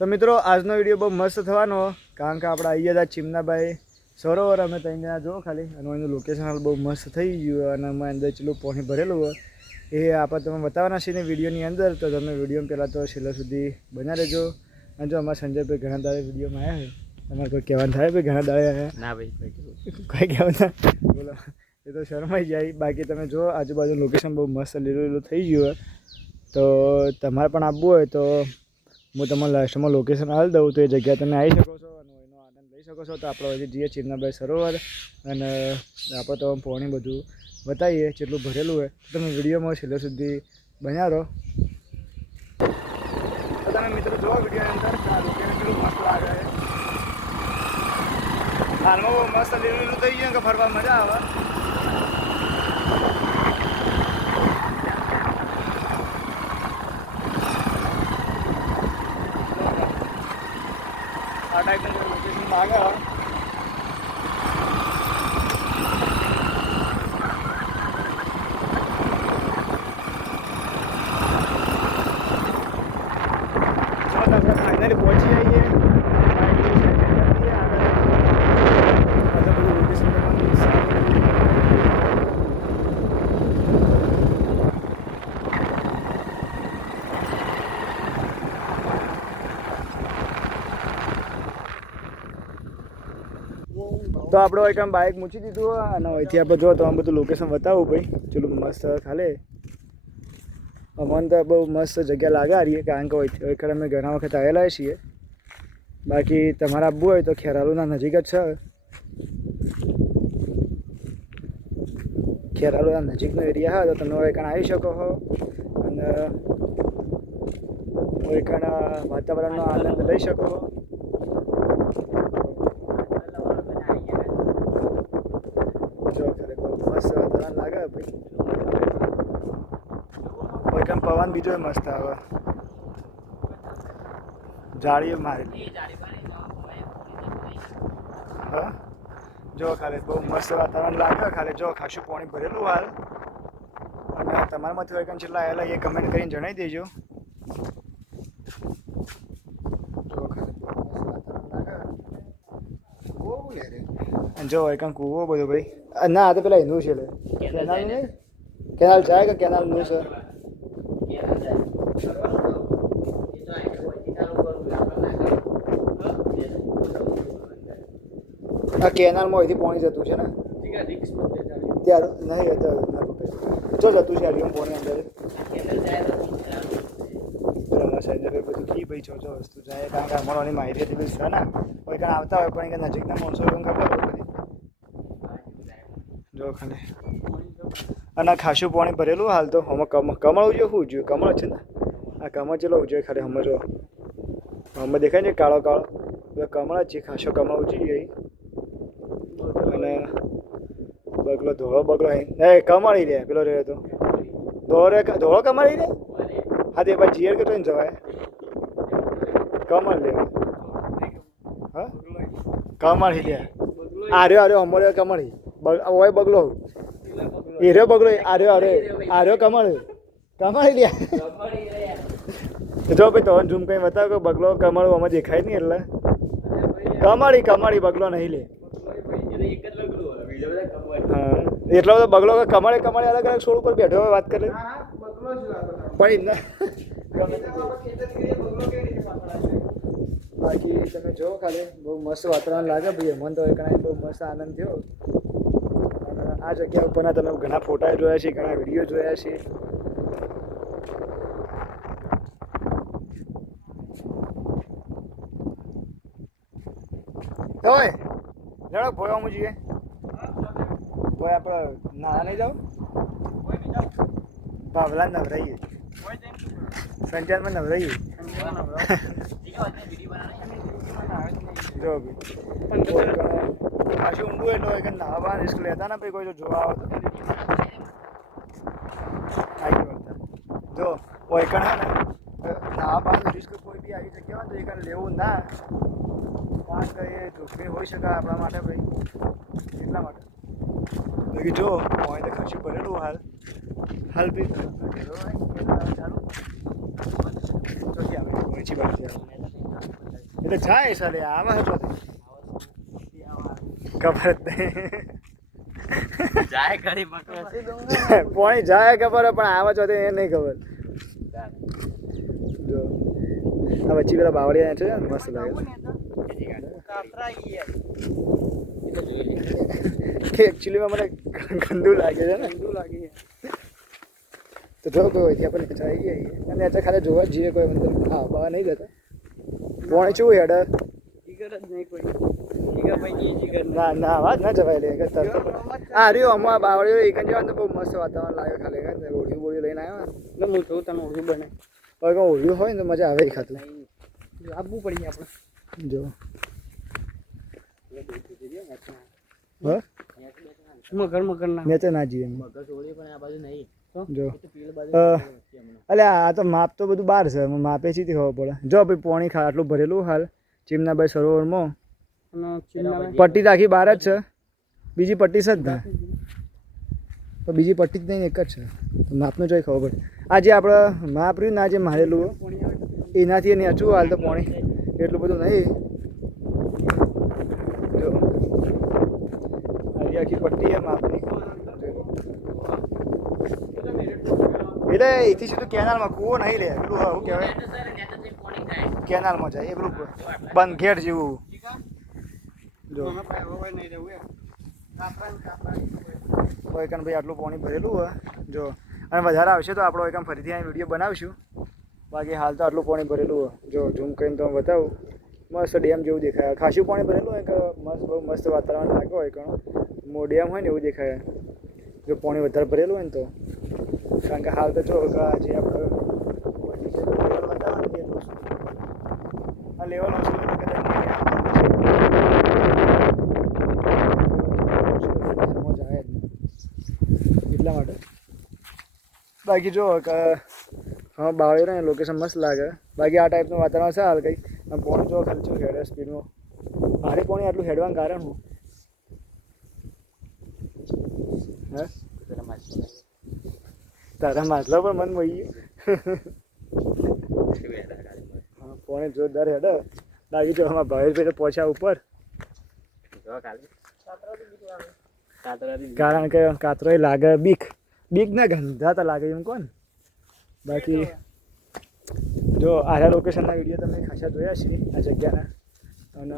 તો મિત્રો આજનો વિડીયો બહુ મસ્ત થવાનો કારણ કે આપણે આવી હતા ચીમનાભાઈ સરોવર અમે ત્યાં જણા જો ખાલી અને એનું લોકેશન હાલ બહુ મસ્ત થઈ ગયું અને અમે અંદર ચેલું પાણી ભરેલું હોય એ આપણે તમે બતાવવાના છીએ ને વિડીયોની અંદર તો તમે વિડીયો પહેલાં તો છેલ્લા સુધી બન્યા રહેજો અને જો અમારા સંજયભાઈ ઘણા દાડે વિડીયોમાં આવ્યા છે તમારે કોઈ કહેવાનું થાય ભાઈ ઘણા દાડે આવ્યા ના ભાઈ કોઈ કહેવાનું બોલો એ તો શરમાઈ જાય બાકી તમે જો આજુબાજુ લોકેશન બહુ મસ્ત લીલું લીલું થઈ ગયું હોય તો તમારે પણ આવવું હોય તો હું તમને લાસ્ટમાં લોકેશન આપી દઉં તો એ જગ્યા તમે આવી શકો છો અને એનો આનંદ લઈ શકો છો તો આપણે હજી જઈએ ચીમનાભાઈ સરોવર અને આપણે તો પાણી બધું બતાવીએ જેટલું ભરેલું હોય તો તમે વિડીયોમાં છેલ્લે સુધી બન્યા રહો તો તમે મિત્રો જુઓ વિડીયોની અંદર લોકેશન કેટલું મસ્ત લાગે હાલમાં બહુ મસ્ત લીલું લીલું થઈ ગયું કે ફરવા મજા આવે આ ટાઈપનું લોકેશન લાગે ફાઇનલી પહોંચી જઈએ તો આપણે એક આમ બાઇક મૂકી દીધું અને અહીંથી આપણે જો તો આમ બધું લોકેશન બતાવું ભાઈ ચલો મસ્ત ખાલે અમને તો બહુ મસ્ત જગ્યા લાગે આ રહીએ કારણ કે ખરેખર અમે ઘણા વખત આવેલા છીએ બાકી તમારે આવવું હોય તો ખેરાલુના નજીક જ છે ખેરાલુના નજીકનો એરિયા હોય તો તમે એકણ આવી શકો છો અને એકણ વાતાવરણનો આનંદ લઈ શકો છો જો ખરેખર મસ્ત વાતાવરણ લાગે ભાઈ એકદમ પવન બીજો મસ્ત આવે જાળીઓ મારેલી હા જો ખાલી બહુ મસ્ત વાતાવરણ લાગે ખાલી જો ખાસું પાણી ભરેલું હાલ અને તમારામાંથી એકદમ છેલ્લા આવેલા એ કમેન્ટ કરીને જણાવી દેજો જો ખાલી બહુ મસ્ત વાતાવરણ લાગે બહુ યાર જો એકદમ કૂવો બધું ભાઈ ના આ તો પેલા હિન્દુ છે કેનાલ નહીં કેનાલ જાય કે કેનાલ નું છે આ કેનાલમાં અહીંથી પાણી જતું છે ને ત્યારે નહીં જો જતું છે આડિયો પાણી અંદર બરાબર સાહેબ બધું કી ભાઈ છો વસ્તુ જાય કારણ કે અમારોની માહિતી એટલી બધી છે ને કોઈ કાંઈ આવતા હોય પણ કે નજીકના માણસો એવું ખબર હોય બધી જો ખાલી અને ખાસું પાણી ભરેલું હાલ તો હમણાં કમળ ઉજ્યો શું ઉજ્યું કમળ છે ને આ કમળ ચેલો ઉજ્યો ખાલી હમણાં જો હમણાં દેખાય ને કાળો કાળો કમળ જ છે ખાસો કમળ ઉજી ગઈ અને બગલો ધોળો બગલો નહીં કમાળી રે પેલો રહ્યો તો ધોળો કમાળી રે હા તે પછી જીયર કે તો જવાય કમળ લેવા હા કમાળી લે આર્યો અમારે કમાળી ઓય બગલો એ રહ્યો બગલો આર્યો કમાળી લે જો ભાઈ તો ઝૂમ કઈ બતાવો કે બગલો કમાળું આમાં દેખાય નહીં એટલે કમાળી બગલો નહીં લે હા એટલો બધો બગલો કમાળે અલગ અલગ છોડ ઉપર બેઠો હોય વાત કરે પણ બાકી તમે જો ખાલી બહુ મસ્ત વાતાવરણ લાગે ભાઈ મને તો એકણા બહુ મસ્ત આનંદ થયો આ જગ્યા ઉપરના તમે ઘણા ફોટા જોયા છે ઘણા વિડીયો જોયા છે હોય જડો ભોય આમ જઈએ ભોય આપણે નાવા નહીં જાવ ભાવલા નવરાઈએ સંચારમાં નવરાઈએ જો પાછું ઊંડું એટલો હોય કે નાવા રિસ્ક લેતા ને ભાઈ કોઈ જો જોવા આવે તો જો કોઈ કણ હે ને નાવા પાસે રિસ્ક કોઈ બી આવી જગ્યા હોય તો એ કણ લેવું ના કારણ કે એ જોખમી હોઈ શકે આપણા માટે ભાઈ એટલા માટે બાકી જો હોય તો ખર્ચું ભરેલું હાલ બી ચાલુ તો ક્યાં આવે ઓછી બાજુ એટલે જાય સાલે આવે હતો ખબર જ નહીં જાય ખરી પોણી જાય ખબર પણ આવે છો એ નહીં ખબર જો આ વચ્ચે પેલા બાવળિયા છે ને મસ્ત લાગે એકચ્યુઅલીમાં મને ગંદુ લાગે છે ને તો જો કોઈ હોય ત્યાં પણ આવી ગયા અને અત્યારે ખાલી જોવા જ જઈએ કોઈ મતલબ હા બહાર નહીં જતા પોણી શું હેડ ના ના વાત ના જવાય લે હા રહ્યો અમારા બાવળીઓ એક જવાનું તો બહુ મસ્ત વાતાવરણ લાગે ખાલી ઓળ્યું બોળ્યું લઈને આવ્યો ને હું જોઉં તને ઓળ્યું બને હવે કોઈ ઓળ્યું હોય ને તો મજા આવે ખાતું આપવું પડીએ આપણે જો મગર મેં તો ના જઈએ જો અલે આ તો માપ તો બધું બહાર છે માપે છે ખબર પડે જો ભાઈ પોણી આટલું ભરેલું હાલ ચીમનાભાઈ સરોવરમાં પટ્ટી તો આખી બહાર જ છે બીજી પટ્ટી છે જ ના તો બીજી પટ્ટી જ નહીં એક જ છે તો માપનું જોઈ ખબર પડે આ જે આપણે માપ રહ્યું ના જે મારેલું એનાથી નેચું હાલ તો પોણી એટલું બધું નહીં જો આખી પટ્ટી છે માપની એટલે એથી સીધું કેનાલમાં કૂવો નહીં લે પેલું શું કહેવાય કેનાલમાં જાય એ પેલું બંધ ઘેર જેવું જો ભાઈ આટલું પાણી ભરેલું હોય જો અને વધારે આવશે તો આપણે એકમ ફરીથી અહીં વિડીયો બનાવીશું બાકી હાલ તો આટલું પાણી ભરેલું હોય જો ઝૂમ કરીને તો બતાવું મસ્ત ડેમ જેવું દેખાય ખાસું પાણી ભરેલું હોય કે મસ્ત બહુ મસ્ત વાતાવરણ લાગે હોય ઘણું ડેમ હોય ને એવું દેખાય જો પાણી વધારે ભરેલું હોય ને તો કારણ કે હાલ તો જો જે આપણે આ લેવલ ઓછું એટલા માટે બાકી જો હા બાવળી ને લોકેશન મસ્ત લાગે બાકી આ ટાઈપનું વાતાવરણ છે હાલ કંઈ આમ પોણી જો ખાલી શું હેડે સ્પીડમાં મારે પોણી આટલું હેડવાનું કારણ હું હા તારા માછલા પણ મન મળી ગયું પોણે જોરદાર હેડે લાગી જો અમારા ભાવેશભાઈ પહોંચ્યા ઉપર કારણ કે કાતરો લાગે બીક ના ગંધાતા લાગે એમ કોણ બાકી જો આરા લોકેશનના વિડીયો તમે ખાસા જોયા છે આ જગ્યાના અને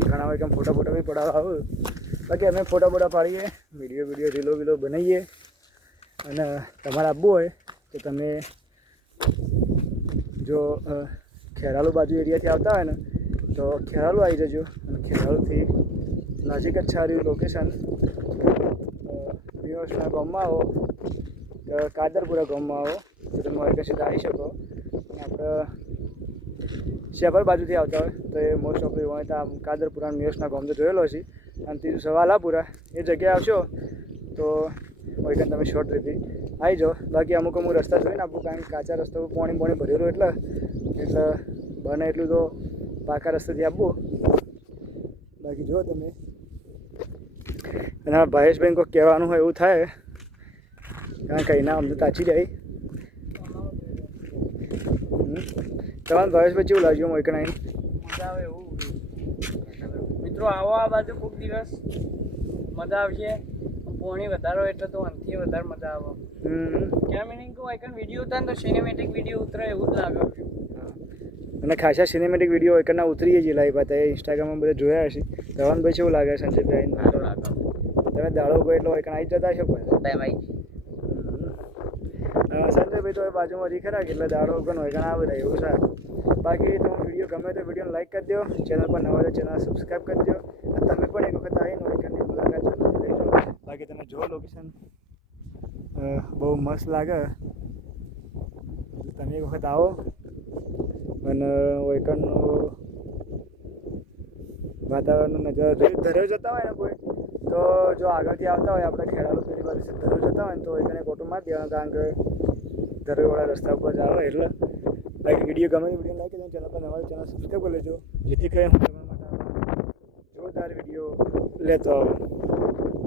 ઘણા વાગે ફોટા બી પડાવવા આવું બાકી અમે ફોટા પાડીએ વિડીયો રીલો બનાવીએ અને તમારે આપવું હોય તો તમે જો ખેરાલુ બાજુ એરિયાથી આવતા હોય ને તો ખેરાલુ આવી જજો અને ખેરાલુથી નજીક જ સારું લોકેશન દિવસના ગામમાં આવો કાદરપુરા ગામમાં આવો તો તમે એક સીધા આવી શકો આપણે શેપર બાજુથી આવતા હોય તો એ મોસ્ટ ઓફ હોય તો આમ કાદરપુરા દિવસના ગામ તો જોયેલો છે અને ત્રીજું સવાલાપુરા એ જગ્યાએ આવશો તો હોય તમે શોર્ટ ટ્રીપથી આવી જાઓ બાકી અમુક રસ્તા જોઈને આપું કારણ કે કાચા રસ્તા પાણી ભરેલું એટલે બને એટલું તો પાકા રસ્તાથી આપવું બાકી જો તમે અને ભાવેશભાઈ કોઈ કહેવાનું હોય એવું થાય કારણ કે એના અમને તાચી જાય તમારે ભાવેશભાઈ કેવું લાગ્યું મોઈકણા મજા આવે એવું મિત્રો આવો આ બાજુ ખૂબ દિવસ મજા આવશે પોણી વધારો એટલે તો અંતથી વધારે મજા આવે ક્યાં મિનિંગ કહું આઈકન વિડીયો ઉતાર તો સિનેમેટિક વિડીયો ઉતરે એવું જ લાગે અને ખાસા સિનેમેટિક વિડીયો એકના ઉતરીએ છીએ લાઈવ હતા એ ઇન્સ્ટાગ્રામમાં બધા જોયા હશે ધવનભાઈ કેવું લાગે સંજયભાઈ તમે દાડો ગયો એટલે એકણ આવી જતા છો પણ સંજયભાઈ તો બાજુમાં રી ખરા એટલે દાડો ગયો એકણ આવે એવું સારું બાકી તમે વિડીયો ગમે તો વિડીયોને લાઈક કરી દો ચેનલ પર નવા તો ચેનલ સબસ્ક્રાઈબ કરી દો અને તમે પણ એક વખત આવીને એકણની મુલાકાત લેજો બાકી તમે જો લોકેશન બહુ મસ્ત લાગે તમે એક વખત આવો અને એકણનું વાતાવરણનો નજારો ધરે જતા હોય ને કોઈ તો જો આગળથી આવતા હોય આપણે ખેડાલો પેલી બાજુ ધરે જતા હોય ને તો એકને કોટો મારી દેવાનો કારણ કે ધરેવાળા રસ્તા ઉપર જ આવે એટલે બાકી વિડીયો ગમે વિડીયો લાઈક કરી ચેનલ પર નવા ચેનલ સબસ્ક્રાઈબ કરી લેજો જેથી કરીને હું તમારા માટે જોરદાર વિડીયો લેતો આવું